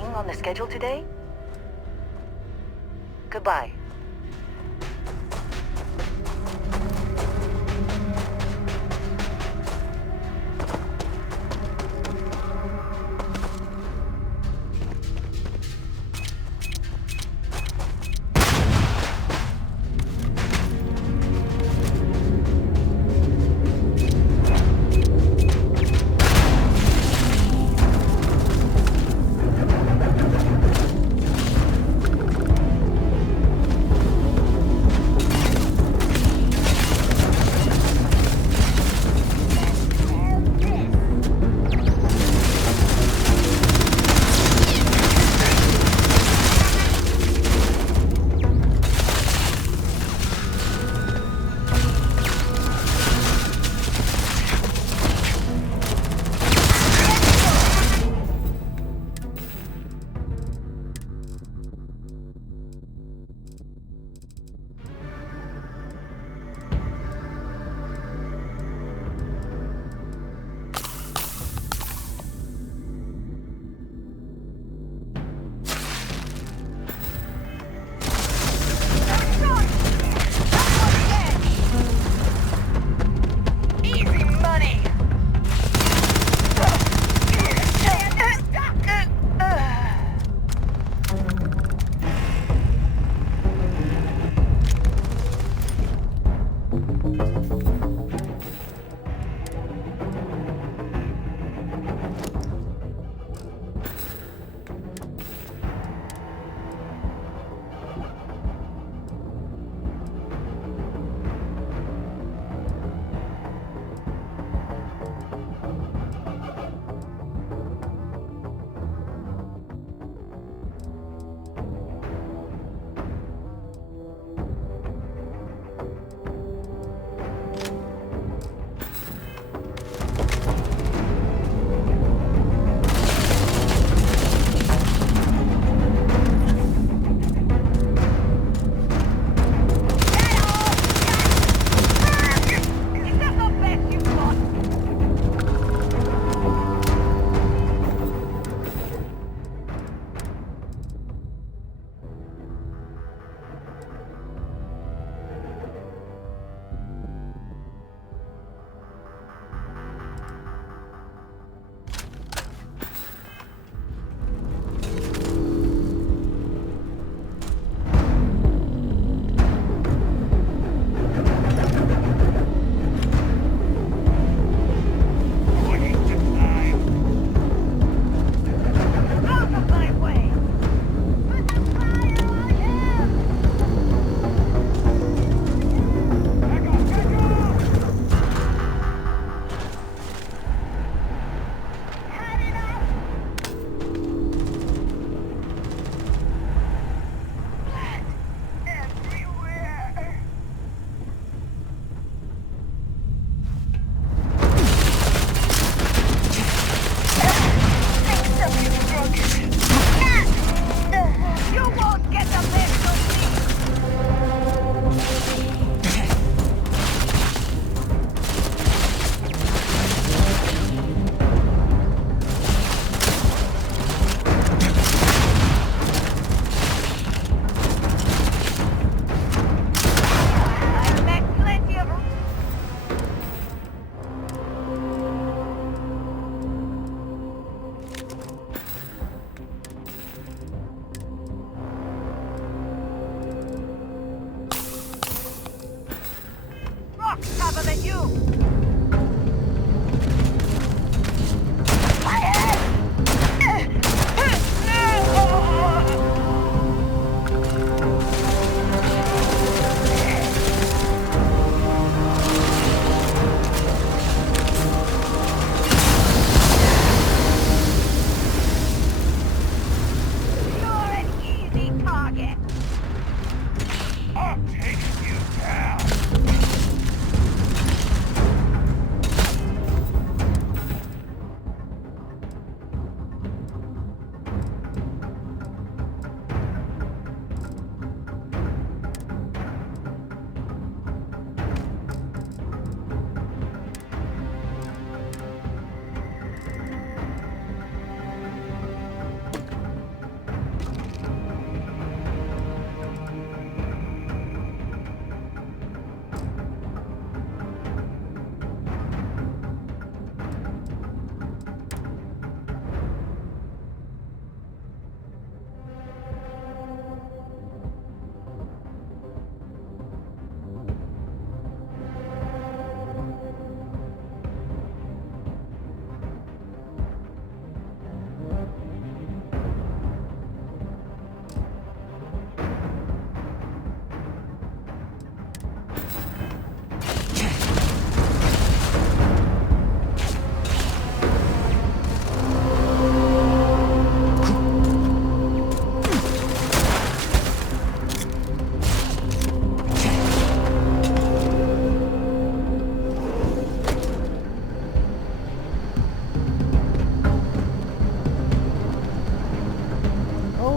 training on the schedule today? Goodbye.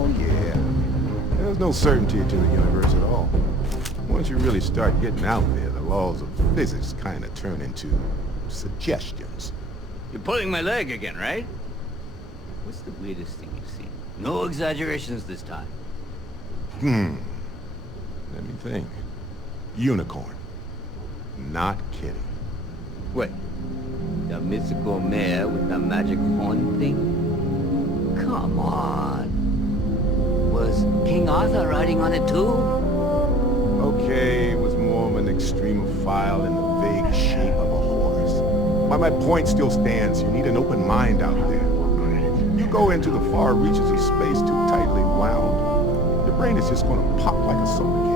Oh, yeah. There's no certainty to the universe at all. Once you really start getting out there, the laws of physics kind of turn into suggestions. You're pulling my leg again, right? What's the weirdest thing you've seen? No exaggerations this time. Let me think. Unicorn. Not kidding. Wait. The mythical mare with the magic horn thing? Come on. Was King Arthur riding on it too? Okay, it was more of an extremophile in the vague shape of a horse. But my point still stands. You need an open mind out there. You go into the far reaches of space too tightly wound, your brain is just going to pop like a soda can.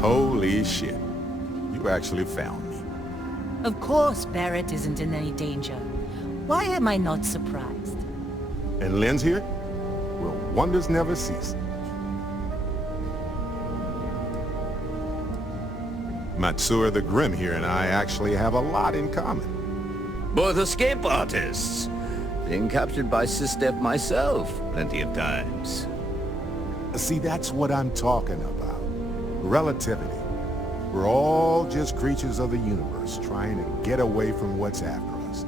Holy shit. You actually found me. Of course Barrett isn't in any danger. Why am I not surprised? And Lynn's here? Well, wonders never cease. Matsura the Grim here and I actually have a lot in common. Both escape artists. Been captured by Sistef myself plenty of times. See, that's what I'm talking about. Relativity. We're all just creatures of the universe trying to get away from what's after us.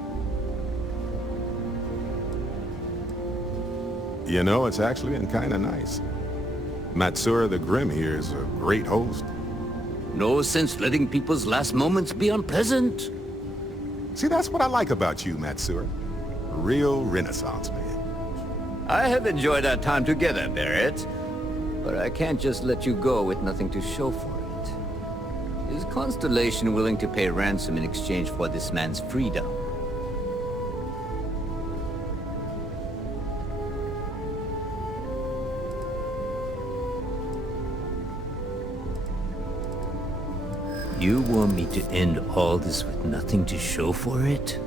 You know, it's actually been kind of nice. Matsura the Grim here is a great host. No sense letting people's last moments be unpleasant. See, that's what I like about you, Matsura. A real Renaissance man. I have enjoyed our time together, Barrett. But I can't just let you go with nothing to show for it. Is Constellation willing to pay ransom in exchange for this man's freedom? You want me to end all this with nothing to show for it?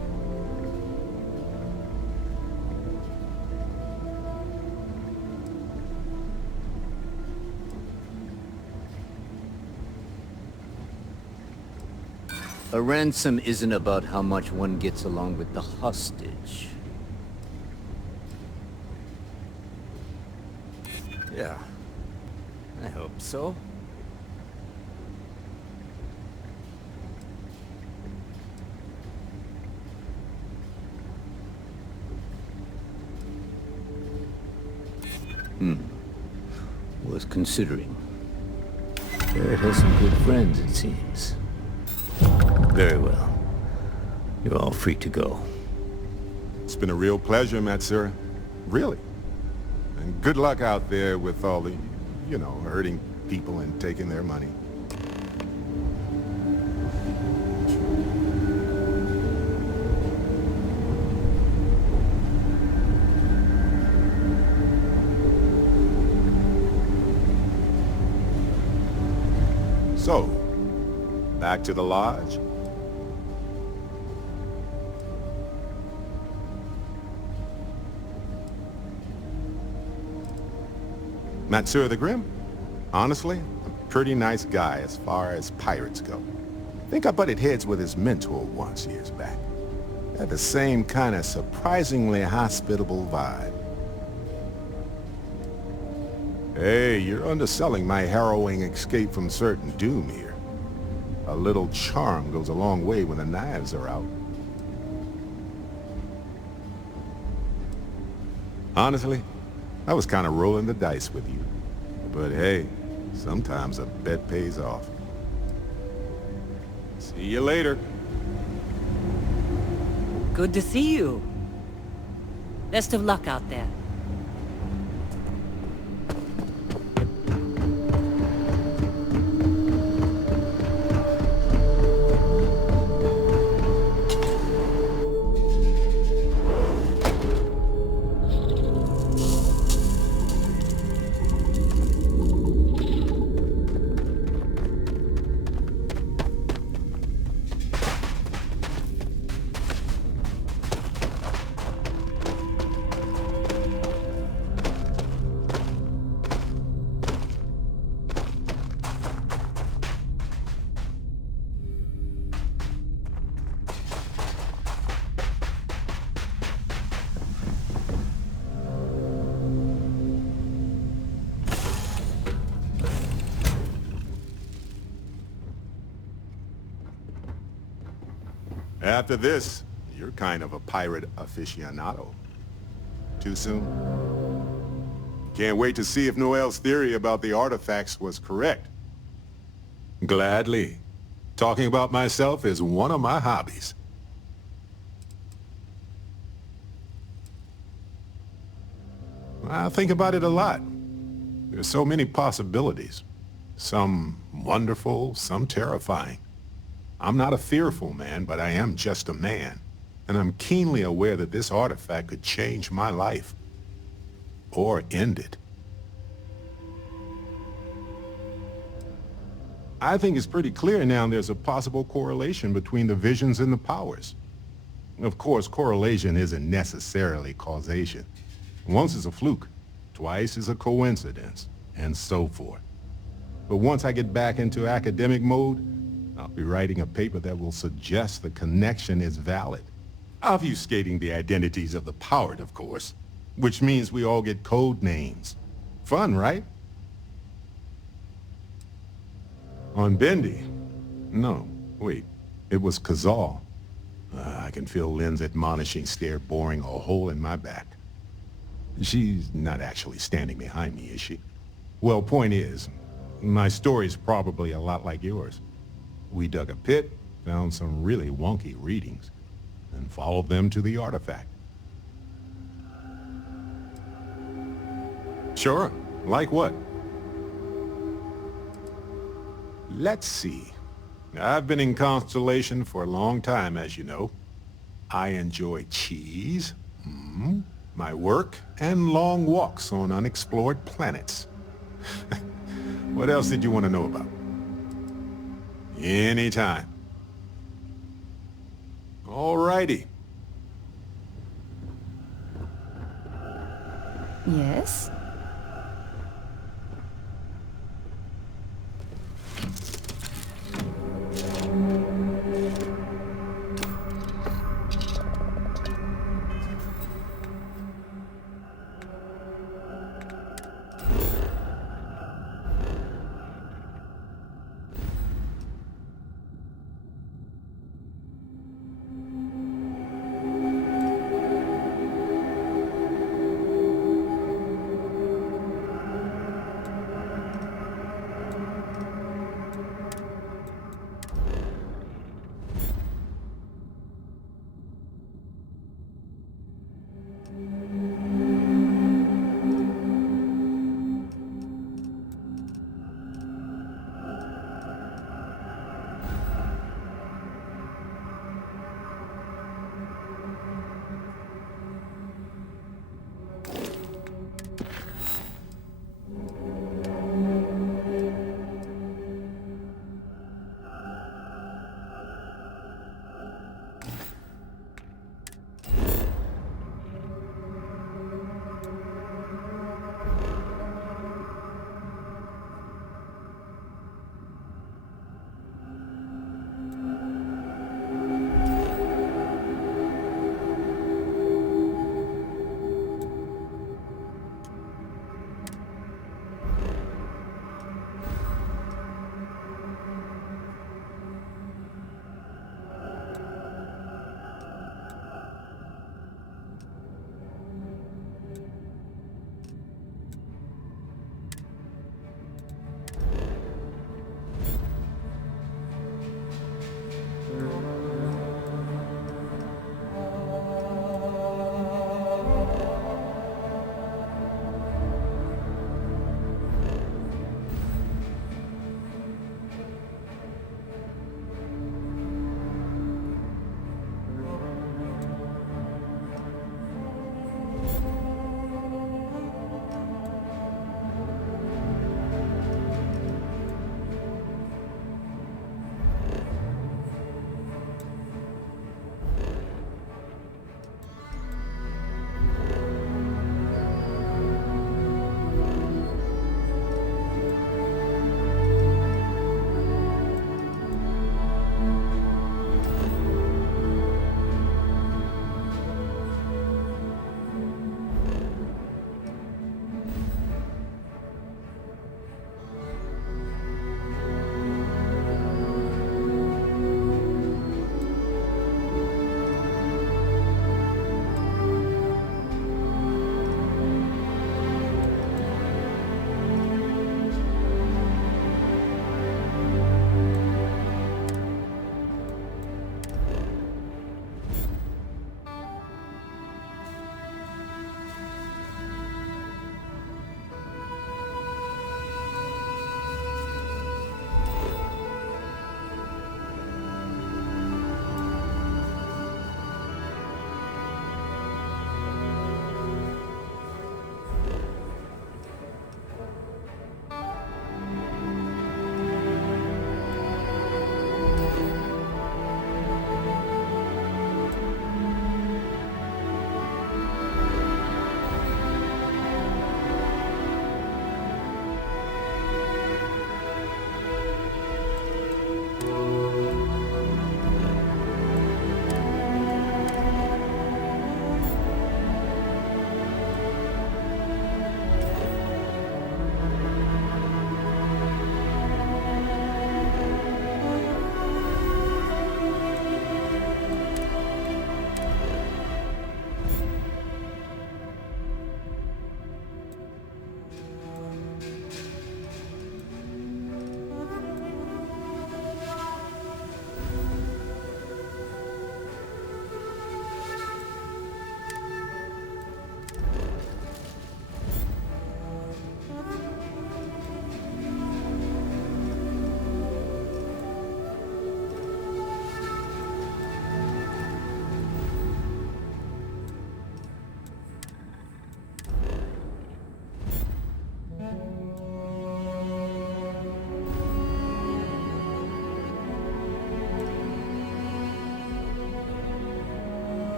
A ransom isn't about how much one gets along with the hostage. Yeah, I hope so. Was considering. Barrett has some good friends, it seems. Very well. You're all free to go. It's been a real pleasure, Matsura. Really. And good luck out there with all the, you know, hurting people and taking their money. So, back to the lodge? Matsura the Grim? Honestly, a pretty nice guy as far as pirates go. Think I butted heads with his mentor once years back. Had the same kind of surprisingly hospitable vibe. Hey, you're underselling my harrowing escape from certain doom here. A little charm goes a long way when the knives are out. Honestly, I was kind of rolling the dice with you. But hey, sometimes a bet pays off. See you later. Good to see you. Best of luck out there. After this, you're kind of a pirate aficionado. Too soon? Can't wait to see if Noel's theory about the artifacts was correct. Gladly. Talking about myself is one of my hobbies. I think about it a lot. There's so many possibilities. Some wonderful, some terrifying. I'm not a fearful man, but I am just a man. And I'm keenly aware that this artifact could change my life. Or end it. I think it's pretty clear now there's a possible correlation between the visions and the powers. Of course, correlation isn't necessarily causation. Once is a fluke, twice is a coincidence, and so forth. But once I get back into academic mode, I'll be writing a paper that will suggest the connection is valid. Obfuscating the identities of the powered, of course, which means we all get code names. Fun, right? On Bendy? No, wait, it was Kazal. I can feel Lynn's admonishing stare boring a hole in my back. She's not actually standing behind me, is she? Well, point is, my story's probably a lot like yours. We dug a pit, found some really wonky readings, and followed them to the artifact. Sure. Like what? Let's see. I've been in Constellation for a long time, as you know. I enjoy cheese, my work, and long walks on unexplored planets. What else did you want to know about? Anytime. Alrighty. Yes?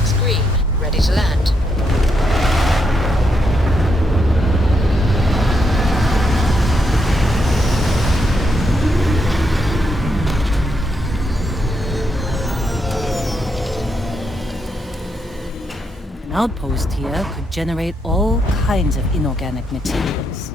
looks green. Ready to land. An outpost here could generate all kinds of inorganic materials.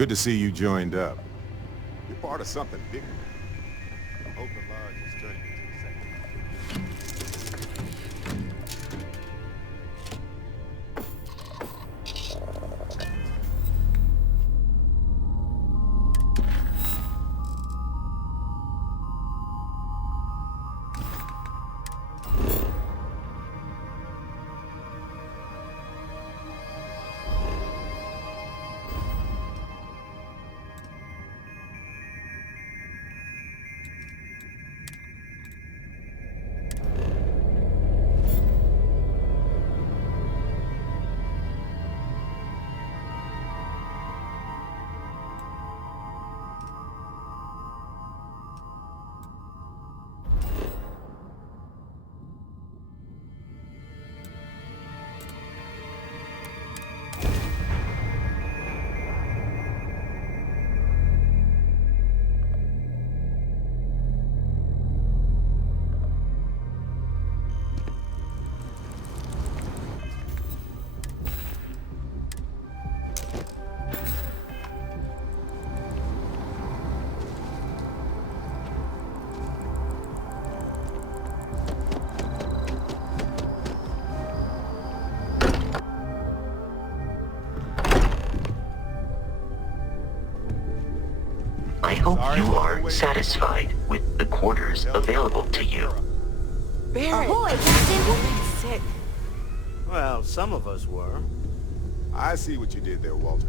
Good to see you joined up. You're part of something bigger. I hope the lodge is turning into a second. I hope you are satisfied with the quarters available to you. Barrett! Ahoy, Captain! Sick. Well, some of us were. I see what you did there, Walter.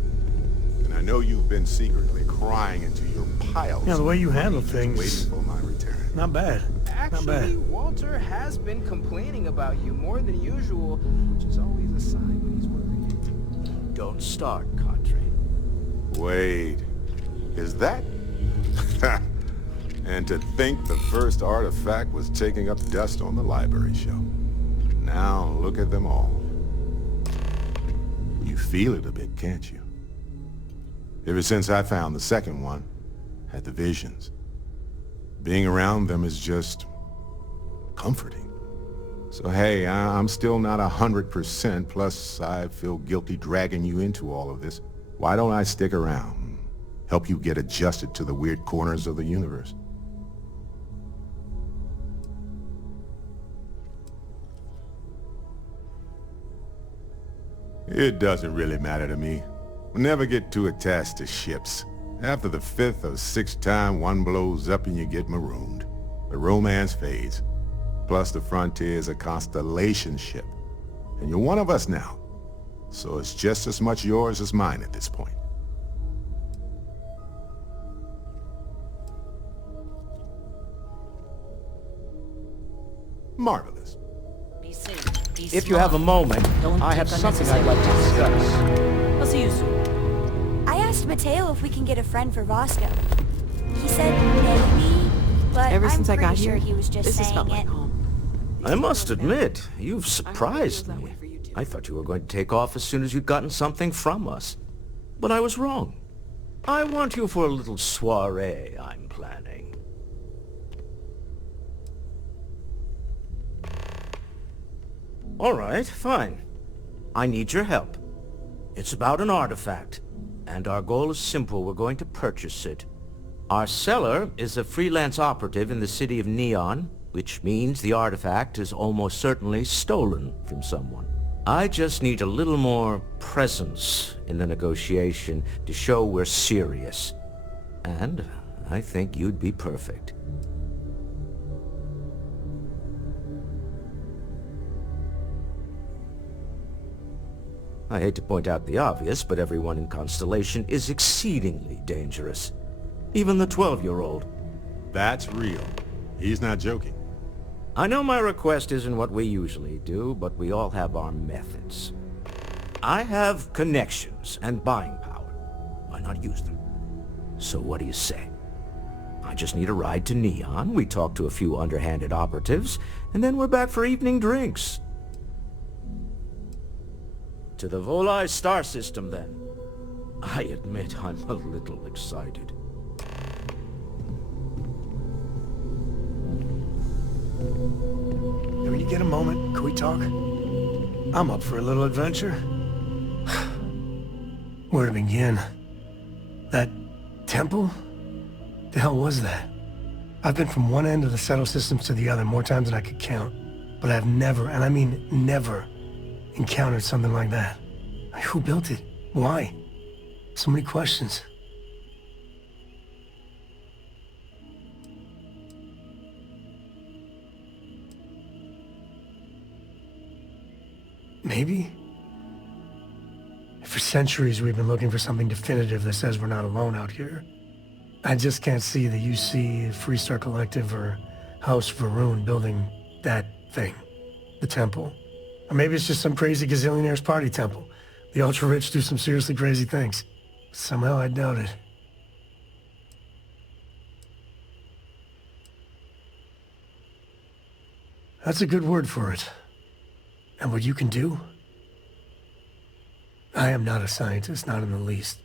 And I know you've been secretly crying into your piles. Yeah, the way you handle just things. Waiting for my return. Not bad. Actually, Not bad. Walter has been complaining about you more than usual, which is always a sign when he's worried. Don't start, Country. Wait, is that? And to think the first artifact was taking up dust on the library shelf. Now look at them all. You feel it a bit, can't you? Ever since I found the second one, had the visions. Being around them is just comforting. So hey, I'm still not 100%, plus I feel guilty dragging you into all of this. Why don't I stick around? Help you get adjusted to the weird corners of the universe. It doesn't really matter to me. We'll never get too attached to ships. After the 5th or 6th time one blows up and you get marooned. The romance fades. Plus the Frontier's a constellation ship. And you're one of us now. So it's just as much yours as mine at this point. Marvelous. Be safe. Be If you have a moment, Don't I have take something I'd like to discuss. I'll see you soon. I asked Mateo if we can get a friend for Roscoe. He said maybe, but Ever I'm since I pretty got sure here, he was just this has saying felt it. like home. I must admit, you've surprised me. I thought you were going to take off as soon as you'd gotten something from us. But I was wrong. I want you for a little soiree I'm planning. All right, fine. I need your help. It's about an artifact, and our goal is simple. We're going to purchase it. Our seller is a freelance operative in the city of Neon, which means the artifact is almost certainly stolen from someone. I just need a little more presence in the negotiation to show we're serious. And I think you'd be perfect. I hate to point out the obvious, but everyone in Constellation is exceedingly dangerous. Even the 12-year-old. That's real. He's not joking. I know my request isn't what we usually do, but we all have our methods. I have connections and buying power. Why not use them? So what do you say? I just need a ride to Neon, we talk to a few underhanded operatives, and then we're back for evening drinks. To the Volai star system, then. I admit I'm a little excited. When you get a moment, can we talk? I'm up for a little adventure. Where to begin? That temple? The hell was that? I've been from one end of the settle systems to the other more times than I could count. But I've never, and I mean never, encountered something like that. Who built it? Why? So many questions. Maybe? For centuries we've been looking for something definitive that says we're not alone out here. I just can't see the UC, Freestar Collective, or House Varun building that thing. The temple. Or maybe it's just some crazy gazillionaire's party temple. The ultra-rich do some seriously crazy things. Somehow I doubt it. That's a good word for it. And what you can do? I am not a scientist, not in the least.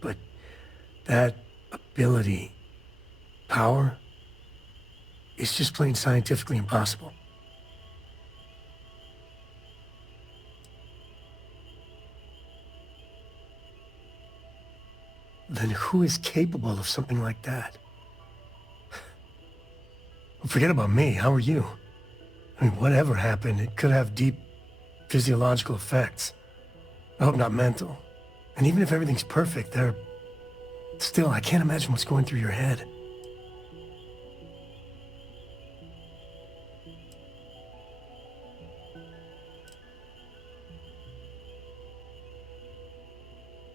But that ability, power, is just plain scientifically impossible. Then who is capable of something like that? Forget about me, how are you? I mean, whatever happened, it could have deep physiological effects. I hope not mental. And even if everything's perfect, still, I can't imagine what's going through your head.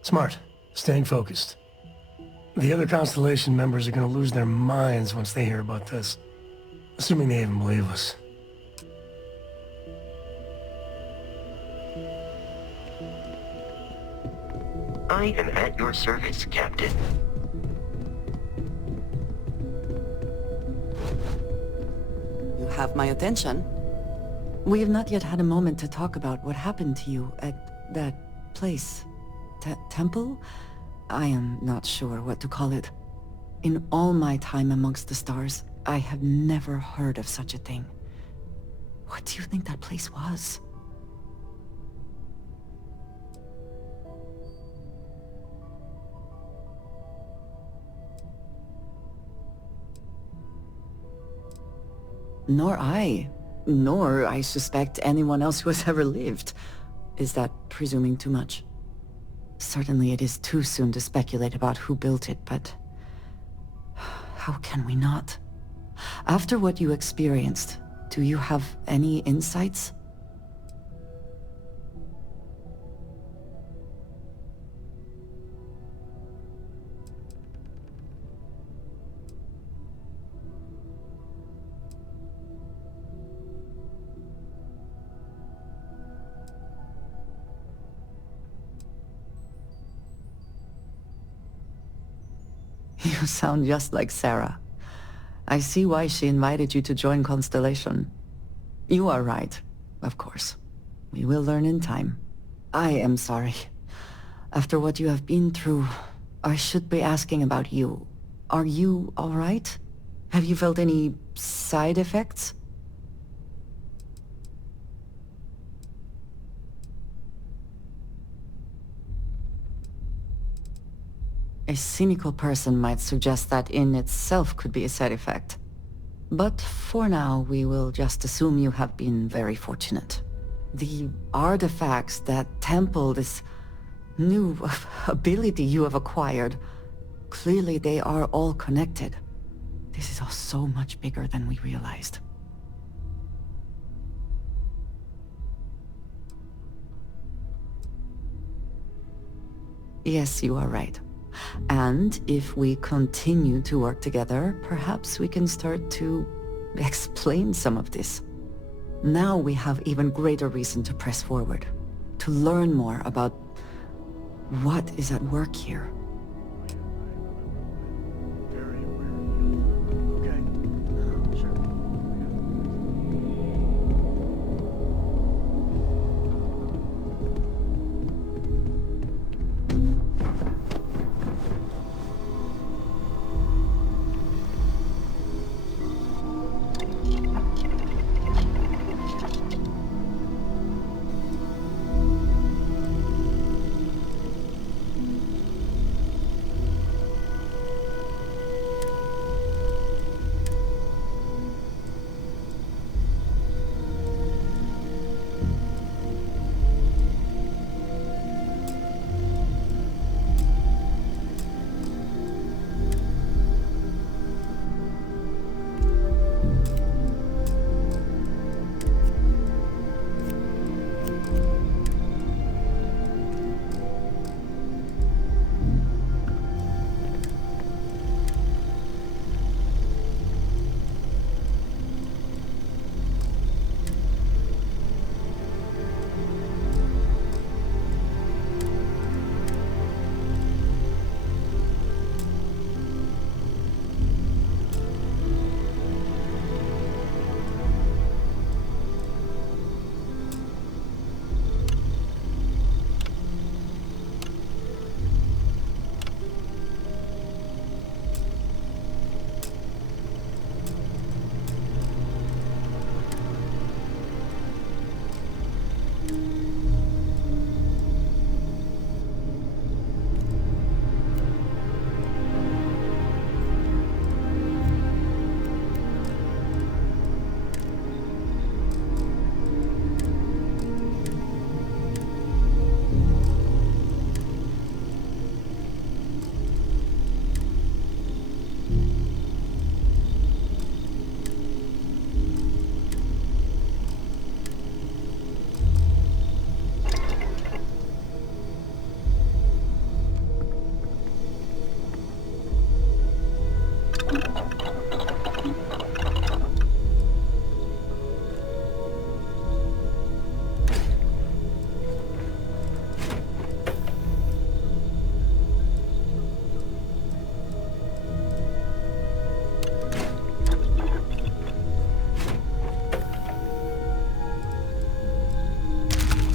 Smart. Staying focused. The other Constellation members are gonna lose their minds once they hear about this. Assuming they even believe us. I am at your service, Captain. You have my attention. We have not yet had a moment to talk about what happened to you at that place. Temple? I am not sure what to call it. In all my time amongst the stars, I have never heard of such a thing. What do you think that place was? Nor I suspect anyone else who has ever lived. Is that presuming too much? Certainly it is too soon to speculate about who built it, but how can we not? After what you experienced, do you have any insights? You sound just like Sarah. I see why she invited you to join Constellation. You are right, of course. We will learn in time. I am sorry. After what you have been through, I should be asking about you. Are you all right? Have you felt any side effects? A cynical person might suggest that in itself could be a side effect. But for now, we will just assume you have been very fortunate. The artifacts, that temple, this new ability you have acquired, clearly they are all connected. This is all so much bigger than we realized. Yes, you are right. And if we continue to work together, perhaps we can start to explain some of this. Now we have even greater reason to press forward, to learn more about what is at work here.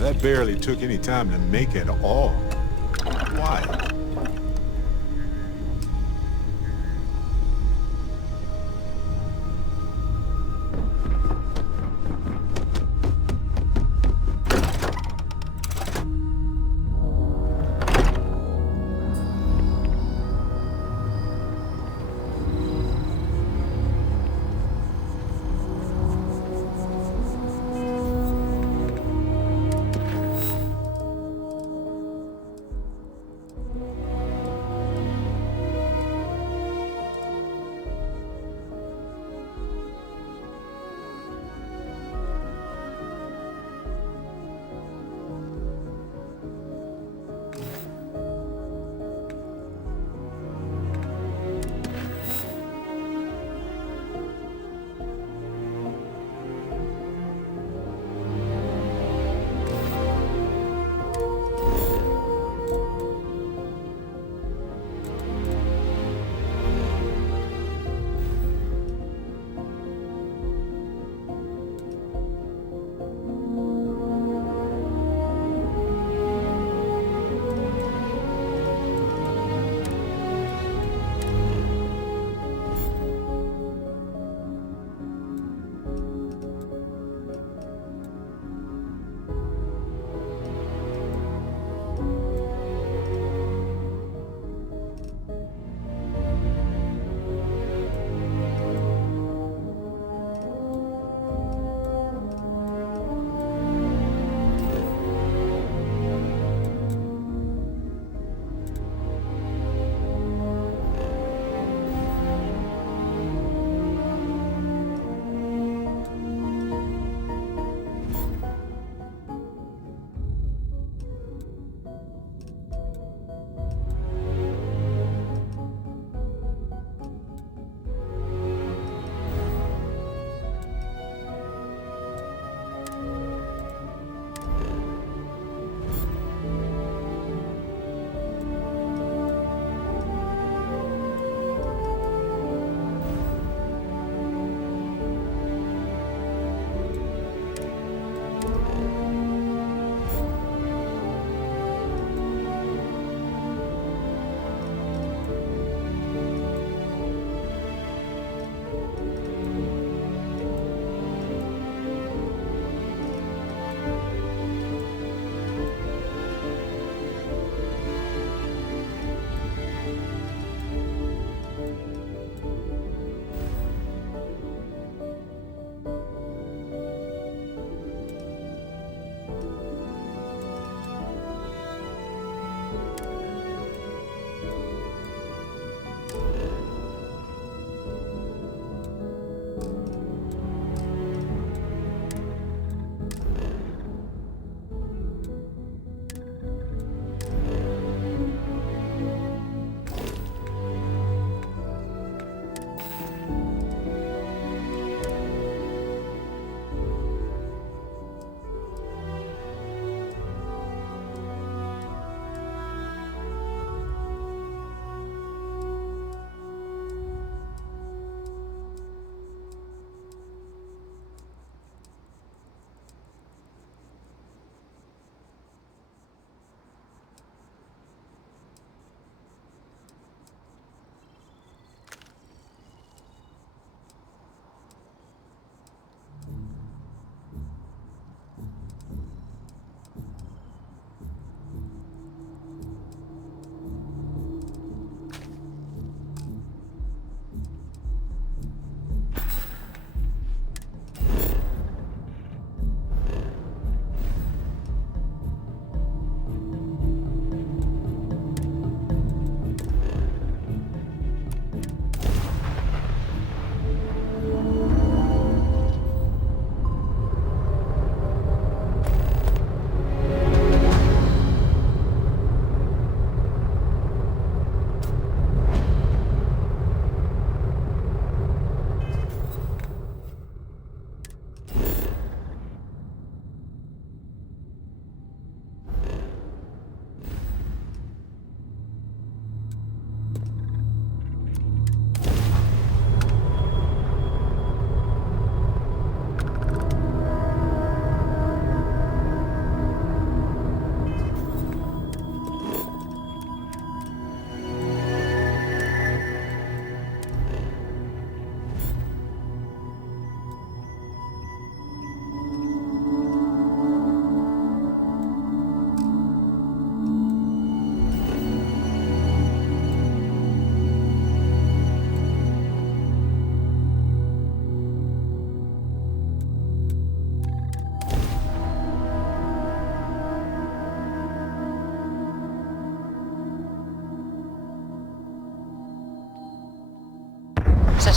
That barely took any time to make at all. Why?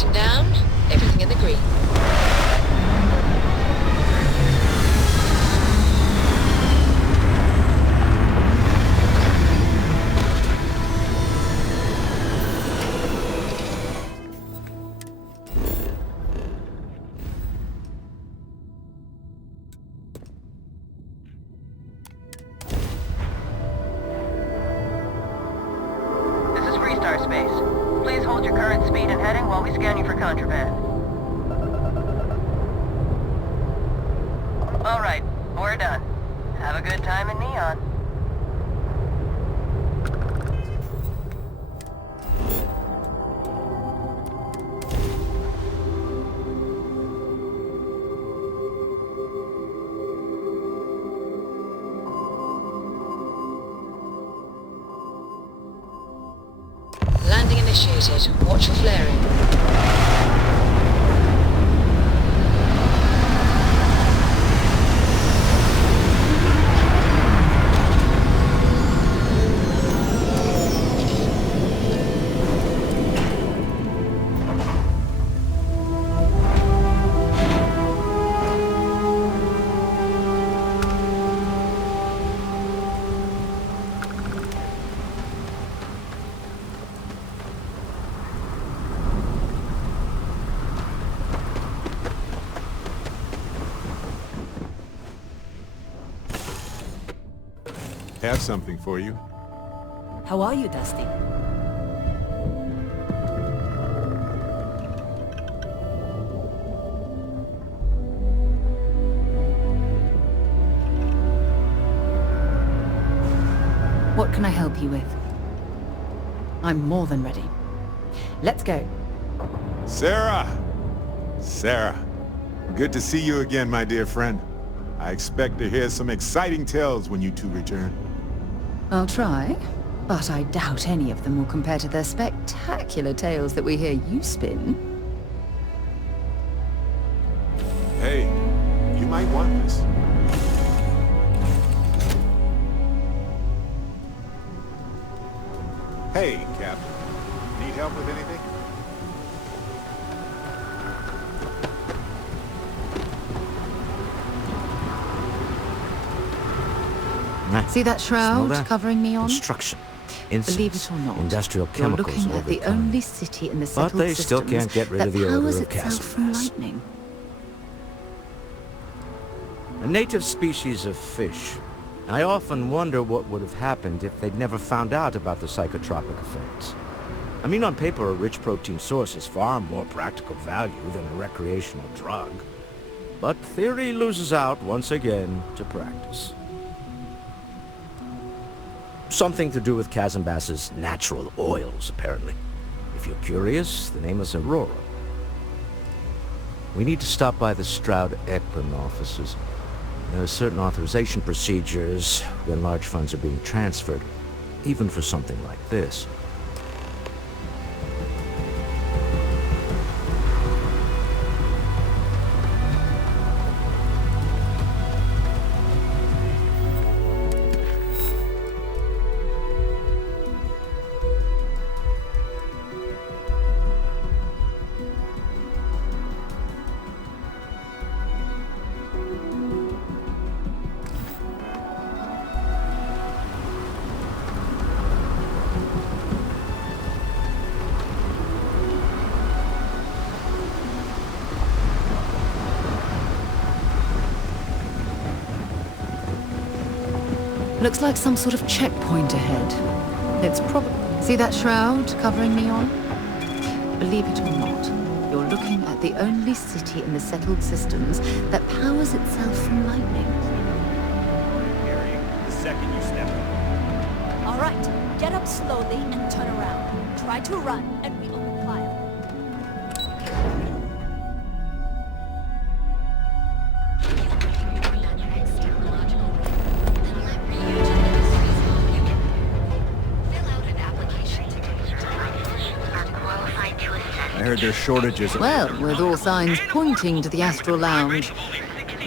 Shutting down. Everything in the green. Landing initiated. Watch for flaring. Have something for you. How are you, Dusty? What can I help you with? I'm more than ready. Let's go. Sarah! Sarah, good to see you again, my dear friend. I expect to hear some exciting tales when you two return. I'll try, but I doubt any of them will compare to the spectacular tales that we hear you spin. Hey, you might want this. Hey, Captain. Need help with anything? See that shroud covering me on? Construction. Believe it or not, industrial you're chemicals looking at the only city in the settled but they still systems can't get rid that of the odor powers of itself from gas. lightning. A native species of fish. I often wonder what would have happened if they'd never found out about the psychotropic effects. I mean, on paper, a rich protein source is far more practical value than a recreational drug. But theory loses out once again to practice. Something to do with Kazanbas's natural oils, apparently. If you're curious, the name is Aurora. We need to stop by the Stroud-Ekman offices. There are certain authorization procedures when large funds are being transferred, even for something like this. Looks like some sort of checkpoint ahead. It's probably... See that shroud covering me on? Believe it or not, you're looking at the only city in the settled systems that powers itself from lightning. The second you step in. All right, get up slowly and turn around. Try to run and we open fire. I heard there's shortages. Well, with all signs pointing to the Astral Lounge,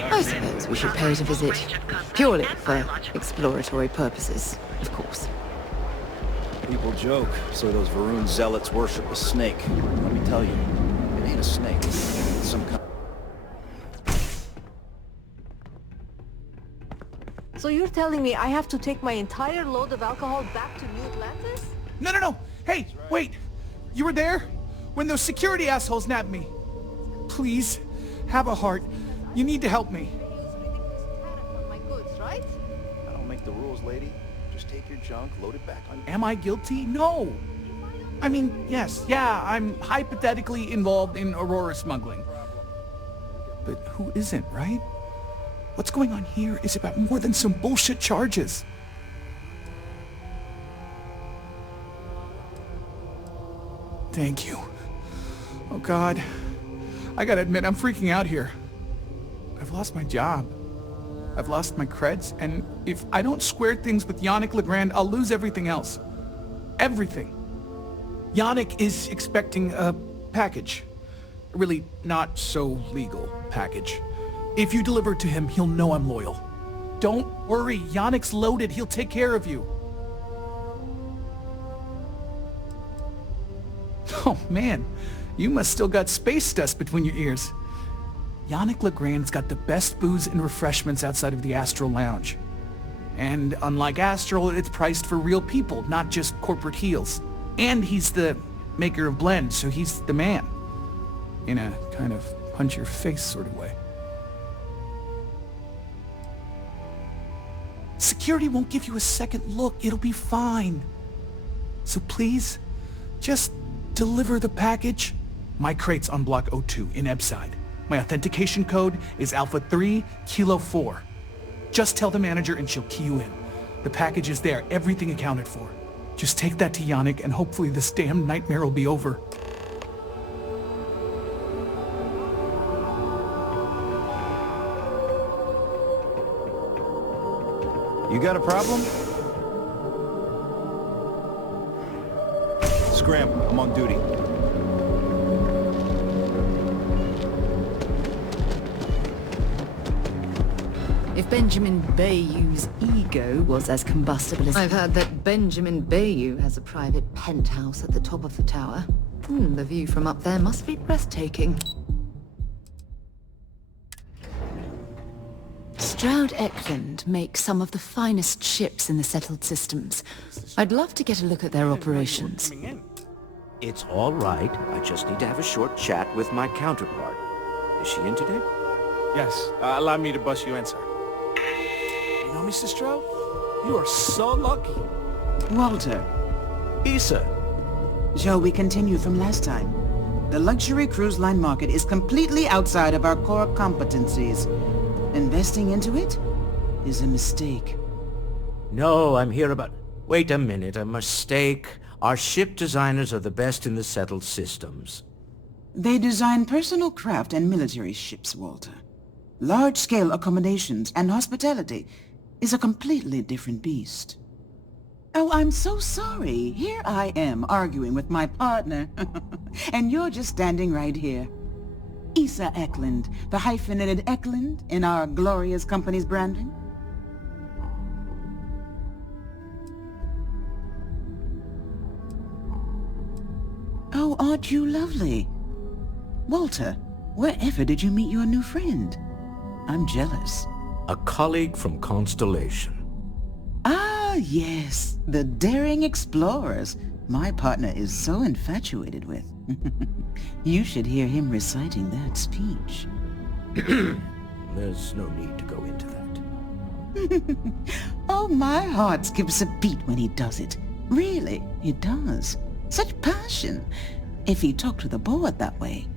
I suppose we should pay it a visit. Purely for exploratory purposes, of course. People joke, say those Varun zealots worship a snake. Let me tell you, need a snake. Some kind. So you're telling me I have to take my entire load of alcohol back to New Atlantis? No. Hey, wait. You were there? When those security assholes nabbed me. Please, have a heart. You need to help me. My goods, right? I don't make the rules, lady. Just take your junk, load it back on. Am I guilty? No. I mean, yes, yeah, I'm hypothetically involved in Aurora smuggling. But who isn't, right? What's going on here is about more than some bullshit charges. Thank you. Oh God. I gotta admit, I'm freaking out here. I've lost my job. I've lost my creds, and if I don't square things with Yannick Legrand, I'll lose everything else. Everything. Yannick is expecting a package. A really not so legal package. If you deliver it to him, he'll know I'm loyal. Don't worry, Yannick's loaded. He'll take care of you. Oh man, you must still got space dust between your ears. Yannick Legrand's got the best booze and refreshments outside of the Astral Lounge. And unlike Astral, it's priced for real people, not just corporate heels. And he's the maker of blends, so he's the man. In a kind of punch-your-face sort of way. Security won't give you a second look. It'll be fine. So please, just deliver the package. My crate's on Block 02 in Ebside. My authentication code is Alpha 3 Kilo 4. Just tell the manager and she'll key you in. The package is there, everything accounted for. Just take that to Yannick and hopefully this damn nightmare will be over. You got a problem? Scram, I'm on duty. If Benjamin Bayou's ego was as combustible as... I've heard that Benjamin Bayou has a private penthouse at the top of the tower. The view from up there must be breathtaking. Stroud Eklund makes some of the finest ships in the settled systems. I'd love to get a look at their operations. It's all right. I just need to have a short chat with my counterpart. Is she in today? Yes, allow me to bust you in, sir. You know, Mr. Stroud? You are so lucky. Walter. Issa. Shall we continue from last time? The luxury cruise line market is completely outside of our core competencies. Investing into it is a mistake. No, I'm here about... Wait a minute, a mistake. Our ship designers are the best in the settled systems. They design personal craft and military ships, Walter. Large-scale accommodations and hospitality is a completely different beast. Oh, I'm so sorry. Here I am arguing with my partner, and you're just standing right here. Issa Eklund, the hyphenated Eklund in our glorious company's branding. Oh, aren't you lovely? Walter, wherever did you meet your new friend? I'm jealous. A colleague from Constellation. Ah, yes, the daring explorers my partner is so infatuated with. You should hear him reciting that speech. There's no need to go into that. Oh, my heart skips a beat when he does it. Really, it does. Such passion. If he talked to the board that way,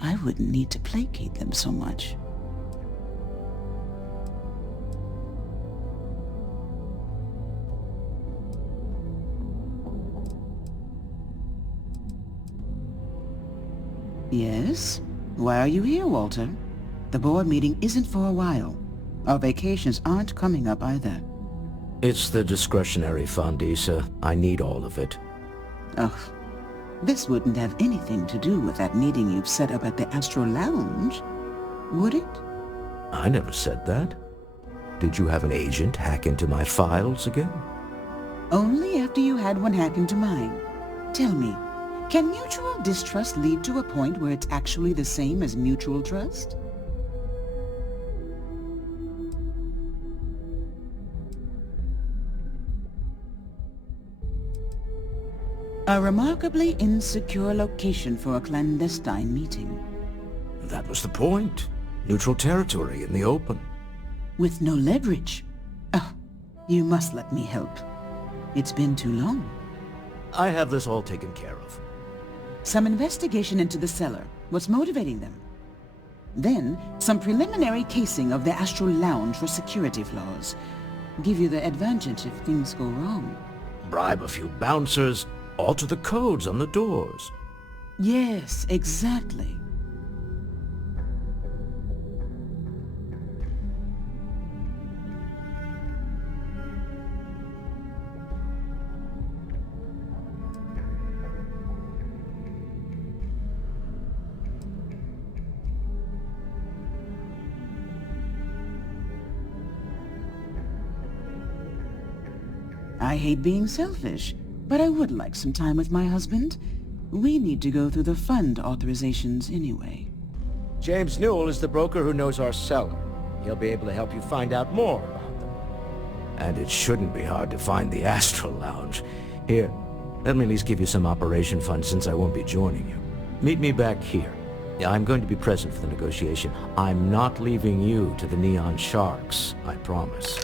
I wouldn't need to placate them so much. Yes? Why are you here, Walter? The board meeting isn't for a while. Our vacations aren't coming up either. It's the discretionary fund, Issa. I need all of it. Ugh. This wouldn't have anything to do with that meeting you've set up at the Astral Lounge, would it? I never said that. Did you have an agent hack into my files again? Only after you had one hack into mine. Tell me, Can mutual distrust lead to a point where it's actually the same as mutual trust? A remarkably insecure location for a clandestine meeting. That was the point. Neutral territory in the open. With no leverage. Oh, you must let me help. It's been too long. I have this all taken care of. Some investigation into the cellar. What's motivating them? Then, some preliminary casing of the Astral Lounge for security flaws. Give you the advantage if things go wrong. Bribe a few bouncers, alter the codes on the doors. Yes, exactly. I hate being selfish, but I would like some time with my husband. We need to go through the fund authorizations anyway. James Newell is the broker who knows our cellar. He'll be able to help you find out more about them. And it shouldn't be hard to find the Astral Lounge. Here, let me at least give you some operation funds since I won't be joining you. Meet me back here. I'm going to be present for the negotiation. I'm not leaving you to the Neon Sharks, I promise.